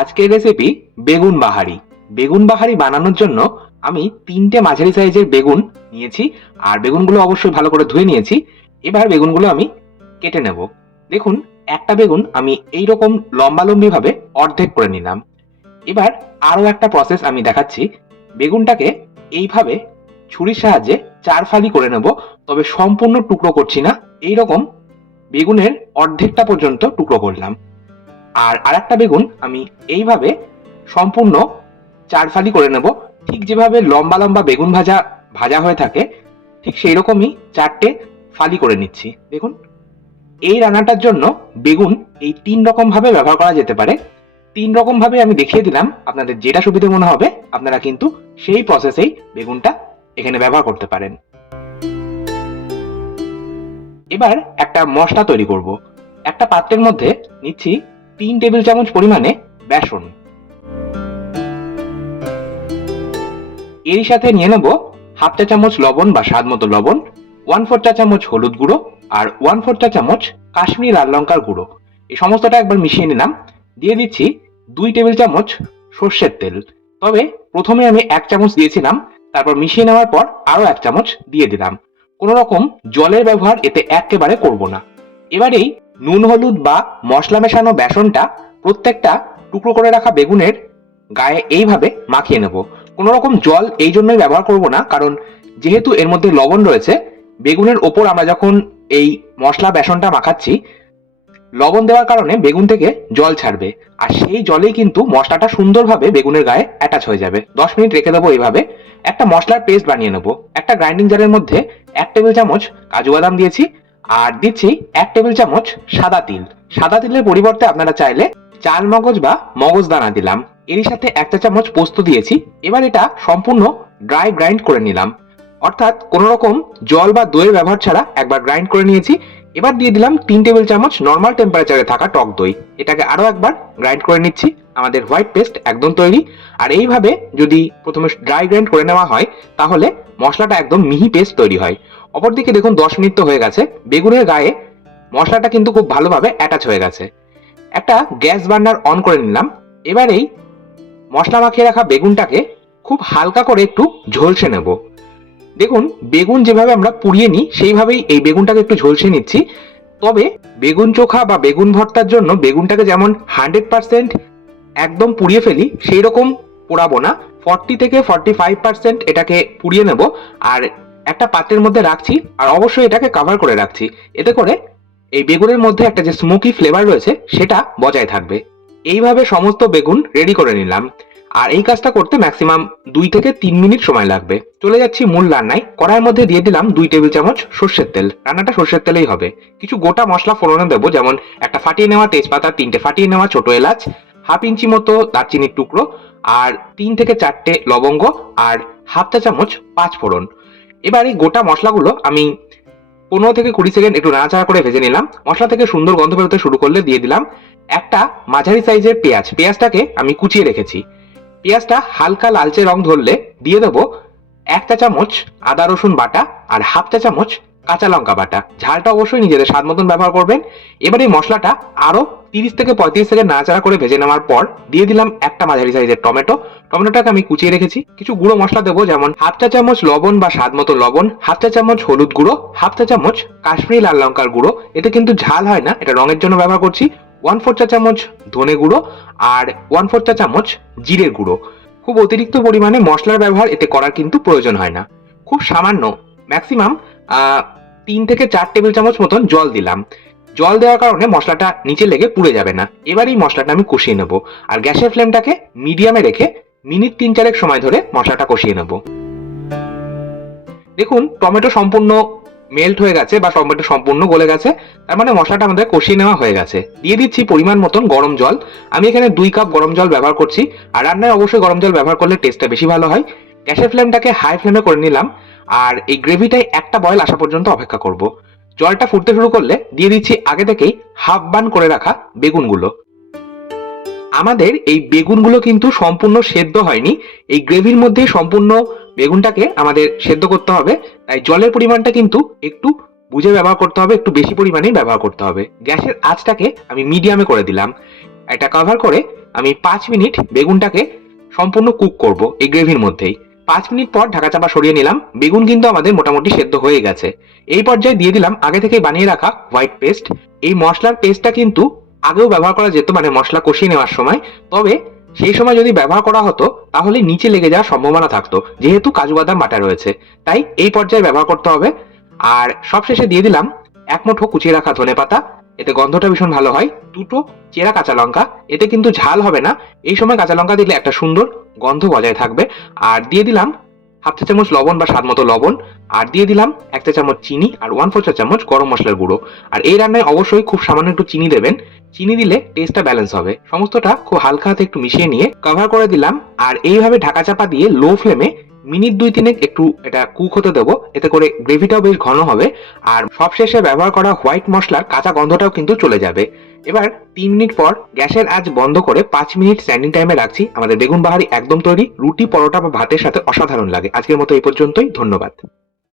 আজকের রেসিপি বেগুন বাহারি। বেগুন বাহারি বানানোর জন্য আমি 3টে মাঝারি সাইজের বেগুন নিয়েছি, আর বেগুনগুলো অবশ্যই ভালো করে ধুয়ে নিয়েছি। এবার বেগুনগুলো আমি কেটে নেব। দেখুন, একটা বেগুন আমি এইরকম লম্বালম্বি ভাবে অর্ধেক করে নিলাম। এবার আরো একটা প্রসেস আমি দেখাচ্ছি। বেগুনটাকে এইভাবে ছুরির সাহায্যে 4 ফালি করে নেব, তবে সম্পূর্ণ টুকরো করছি না, এইরকম বেগুনের অর্ধেকটা পর্যন্ত টুকরো করলাম। আর আরেকটা বেগুন আমি এইভাবে সম্পূর্ণ 4 ফালি করে নেব। ঠিক যেভাবে লম্বা লম্বা বেগুন ভাজা ভাজা হয়ে থাকে, ঠিক সেই রকমই 4টে ফালি করে নিচ্ছি। দেখুন, এই রান্নাটার জন্য বেগুন এই 3 রকম ভাবে ব্যবহার করা যেতে পারে। 3 রকম ভাবে আমি দেখিয়ে দিলাম, আপনাদের যেটা সুবিধা মনে হবে আপনারা কিন্তু সেই প্রসেসেই বেগুনটা এখানে ব্যবহার করতে পারেন। এবার একটা মশলা তৈরি করব। একটা পাত্রের মধ্যে নিচ্ছি 3 টেবিল চামচ পরিমাণে বেসন। এরই সাথে নিয়ে নেব হাফ চা চামচ লবণ বা স্বাদ মতো লবণ, 1/4 চা চামচ হলুদ গুঁড়ো আর 1/4 চা চামচ কাশ্মীরি লাল লঙ্কার গুঁড়ো। এই সমস্তটা একবার মিশিয়ে নিলাম। দিয়ে দিচ্ছি 2 টেবিল চামচ সর্ষের তেল। তবে প্রথমে আমি 1 চামচ দিয়েছিলাম, তারপর মিশিয়ে নেওয়ার পর আরো 1 চামচ দিয়ে দিলাম। কোনো রকম জলের ব্যবহার এতে একেবারে করব না। এবারেই নুন হলুদ বা মশলা মেশানো বেসনটা প্রত্যেকটা টুকরো করে রাখা বেগুনের গায়ে এইভাবে মাখিয়ে নেব। কোনো রকম জল এই জন্যই ব্যবহার করব না, কারণ যেহেতু এর মধ্যে লবণ রয়েছে, বেগুনের ওপর আমরা যখন এই মশলা বেসনটা মাখাচ্ছি, লবণ দেওয়ার কারণে বেগুন থেকে জল ছাড়বে, আর সেই জলেই কিন্তু মশলাটা সুন্দরভাবে বেগুনের গায়ে অ্যাটাচ হয়ে যাবে। 10 মিনিট রেখে দেবো এইভাবে। একটা মশলার পেস্ট বানিয়ে নেবো। একটা গ্রাইন্ডিং জারের মধ্যে 1 টেবিল চামচ কাজু বাদাম দিয়েছি, আর দিচ্ছি 1 টেবিল চামচ সাদা তিল। সাদা তিলের পরিবর্তে আপনারা চাইলে চাল মগজ বা মগজ দানা দিলাম। এরই সাথে 1 চা চামচ পোস্ত দিয়েছি। এবার এটা সম্পূর্ণ ড্রাই গ্রাইন্ড করে নিলাম, অর্থাৎ কোনো রকম জল বা দইয়ের ব্যবহার ছাড়া একবার গ্রাইন্ড করে নিয়েছি। এবার দিয়ে দিলাম 3 টেবিল চামচ নর্মাল টেম্পারেচারে থাকা টক দই। এটাকে আরো একবার গ্রাইন্ড করে নিচ্ছি। আমাদের হোয়াইট পেস্ট একদম তৈরি। আর এইভাবে যদি প্রথমে ড্রাই গ্রাইন্ড করে নেওয়া হয়, তাহলে মশলাটা একদম মিহি পেস্ট তৈরি হয়। অপরদিকে দেখুন, 10 মিনিট তো হয়ে গেছে। বেগুনের গায়ে মশলাটা কিন্তু খুব ভালোভাবে অ্যাটাচ হয়ে গেছে। একটা গ্যাস বার্নার অন করে নিলাম। এবার এই মশলা মাখিয়ে রাখা বেগুনটাকে খুব হালকা করে একটু ঝলসে নেব। দেখুন, বেগুন যেভাবে আমরা পুড়িয়ে নিই সেইভাবেই এই বেগুনটাকে একটু ঝলসে নিচ্ছি। তবে বেগুন চোখা বা বেগুন ভর্তার জন্য বেগুনটাকে যেমন 100% একদম পুড়িয়ে ফেলি, সেই রকম পোড়াবো না। 40 থেকে 45% এটাকে পুড়িয়ে নেব। আর একটা পাত্রের মধ্যে রাখছি, আর অবশ্যই এটাকে কভার করে রাখছি। এতে করে এই বেগুনের মধ্যে একটা যে স্মোকি ফ্লেভার রয়েছে সেটা বজায় থাকবে। এইভাবে সমস্ত বেগুন রেডি করে নিলাম। আর এই কাজটা করতে ম্যাক্সিমাম 2 থেকে 3 মিনিট সময় লাগবে। চলে যাচ্ছি মূল রান্নায়। কড়াইয়ের মধ্যে দিয়ে দিলাম 2 টেবিল চামচ সর্ষের তেল। রান্নাটা সর্ষের তেলেই হবে। কিছু গোটা মশলা ফোড়নে দেবো, যেমন একটা ফাটিয়ে নেওয়া তেজপাতা, 3টে ফাটিয়ে নেওয়া ছোট এলাচ, হাফ ইঞ্চি মতো দারচিনির টুকরো, আর 3 থেকে 4টে লবঙ্গ, আর হাফ চা চামচ 5 ফোড়ন। এবার এই গোটা মশলাগুলো আমি 15 থেকে 20 সেকেন্ড একটু নাড়াচাড়া করে ভেজে নিলাম। মশলা থেকে সুন্দর গন্ধ বেরোতে শুরু করলে দিয়ে দিলাম একটা মাঝারি সাইজের পেঁয়াজ। পেঁয়াজটাকে আমি কুচিয়ে রেখেছি। পেঁয়াজটা হালকা লালচে রং ধরলে দিয়ে দেবো 1 চা চামচ আদা রসুন বাটা আর হাফ চা চামচ কাঁচা লঙ্কা বাটা। ঝালটা অবশ্যই নিজেদের স্বাদ মতন ব্যবহার করবেন। এবার এই মশলাটা আরো 30 থেকে 35 সেকেন্ড নাড়াচাড়া করে ভেজে নেওয়ার পর দিয়ে দিলাম একটা মাঝারি সাইজের টমেটো। টমেটোটাকে আমি কুচিয়ে রেখেছি। কিছু গুঁড়ো মশলা দেবো, যেমন হাফ চা চামচ লবণ বা স্বাদ মতো লবণ, হাফ চা চামচ হলুদ গুঁড়ো, হাফ চা চামচ কাশ্মীরি লাল লঙ্কার গুঁড়ো। এতে কিন্তু ঝাল হয় না, এটা রঙের জন্য ব্যবহার করছি। 1/4 চা চামচ ধনে গুঁড়ো আর 1/4 চা চামচ জিরের গুঁড়ো। খুব অতিরিক্ত পরিমাণে মশলার ব্যবহার এতে করার কিন্তু প্রয়োজন হয় না। খুব সামান্য, ম্যাক্সিমাম 3 থেকে 4 টেবিল চামচ মতন জল দিলাম। জল দেওয়ার কারণে মশলাটা নিচে লেগে পুড়ে যাবে না। এবার এই মশলাটা আমি কষিয়ে নেব, আর গ্যাসের ফ্লেমটাকে মিডিয়ামে রেখে মিনিট 3-4 সময় ধরে মশলাটা কষিয়ে নেব। দেখুন, টমেটো সম্পূর্ণ মেল্ট হয়ে গেছে বা টমেটো সম্পূর্ণ গলে গেছে, তার মানে মশলাটা আমাদের কষিয়ে নেওয়া হয়ে গেছে। দিয়ে দিচ্ছি পরিমাণ মতন গরম জল। আমি এখানে 2 কাপ গরম জল ব্যবহার করছি, আর রান্নায় অবশ্যই গরম জল ব্যবহার করলে টেস্টটা বেশি ভালো হয়। গ্যাসের ফ্লেমটাকে হাই ফ্লেমে করে নিলাম, আর এই গ্রেভিটাই একটা বয়েল আসা পর্যন্ত অপেক্ষা করব। জলটা ফুটতে শুরু করলে দিয়ে দিচ্ছি আগে থেকেই হাফ বার্ন করে রাখা বেগুনগুলো। আমাদের এই বেগুনগুলো কিন্তু সম্পূর্ণ সেদ্ধ হয়নি, এই গ্রেভির মধ্যে সম্পূর্ণ বেগুনটাকে আমাদের সেদ্ধ করতে হবে। তাই জলের পরিমাণটা কিন্তু একটু বুঝে ব্যবহার করতে হবে, একটু বেশি পরিমাণেই ব্যবহার করতে হবে। গ্যাসের আঁচটাকে আমি মিডিয়ামে করে দিলাম। এটা কভার করে আমি 5 মিনিট বেগুনটাকে সম্পূর্ণ কুক করব এই গ্রেভির মধ্যেই। 5 মিনিট পর ঢাকা চাপা সরিয়ে নিলাম। বেগুন কিন্তু আমাদের মোটামুটি সেদ্ধ হয়ে গেছে। এই পর্যায়ে দিয়ে দিলাম আগে থেকে বানিয়ে রাখা হোয়াইট পেস্ট। এই মশলার পেস্টটা কিন্তু আগেও ব্যবহার করা যেত, মানে মশলা কষিয়ে নেওয়ার সময়। তবে সেই সময় যদি ব্যবহার করা হতো তাহলে নিচে লেগে যাওয়ার সম্ভাবনা থাকতো, যেহেতু কাজু বাদাম বাটা রয়েছে। তাই এই পর্যায়ে ব্যবহার করতে হবে। আর সবশেষে দিয়ে দিলাম 1 মুঠো কুচিয়ে রাখা ধনেপাতা, এতে গন্ধটা ভীষণ ভালো হয়। 2টো চেরা কাঁচা লঙ্কা, এতে কিন্তু ঝাল হবে না, এই সময় কাঁচা লঙ্কা দিলে একটা সুন্দর গন্ধ বজায় থাকবে। আর দিয়ে দিলাম হাফ চা চামচ লবণ বা স্বাদ মতো লবণ। আর দিয়ে দিলাম 1 চা চামচ চিনি আর 1/4 চা চামচ গরম মশলার গুঁড়ো। আর এই রান্নায় অবশ্যই খুব সামান্য একটু চিনি দেবেন, চিনি দিলে টেস্টটা ব্যালেন্স হবে। সমস্তটা খুব হালকা হাতে একটু মিশিয়ে নিয়ে কভার করে দিলাম। আর এইভাবে ঢাকা চাপা দিয়ে লো ফ্লেমে মিনিট 2-3 একটু এটা কুক হতে দেবো, এতে করে গ্রেভিটাও বেশ ঘন হবে। আর সবশেষে ব্যবহার করা হোয়াইট মশলার কাঁচা গন্ধটাও কিন্তু চলে যাবে। এবার 3 মিনিট পর গ্যাসের আঁচ বন্ধ করে 5 মিনিট স্ট্যান্ডিং টাইমে রাখছি। আমাদের বেগুন বাহারি একদম তৈরি। রুটি, পরোটা বা ভাতের সাথে অসাধারণ লাগে। আজকের মতো এই পর্যন্তই, ধন্যবাদ।